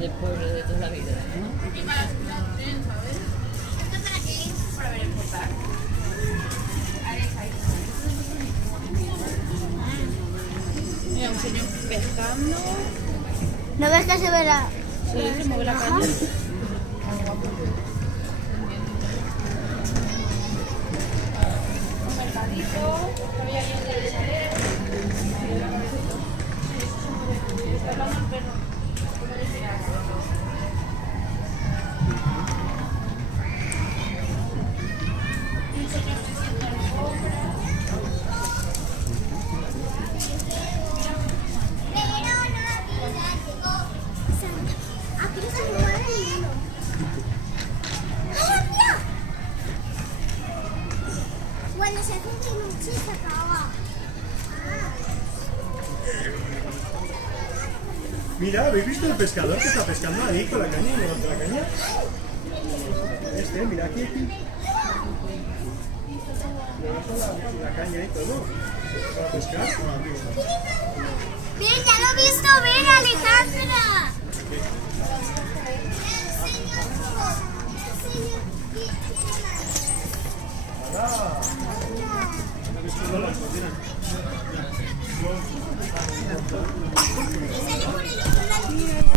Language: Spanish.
Del pueblo de toda la vida. Mira, un señor pescando. ¿No ves que se ve la...? Sí, se mueve la caña. Un mercadito. Había alguien de chalet. Está hablando el perro. Un señor haciendo alfombra. Bueno, se hace un chiste acaba. Mira, ¿habéis visto el pescador que está pescando ahí con la caña y levanta la caña? Mira aquí. Levanta la caña y todo. Para pescar. Ven, ya lo he visto, ven, Alejandra. Señor.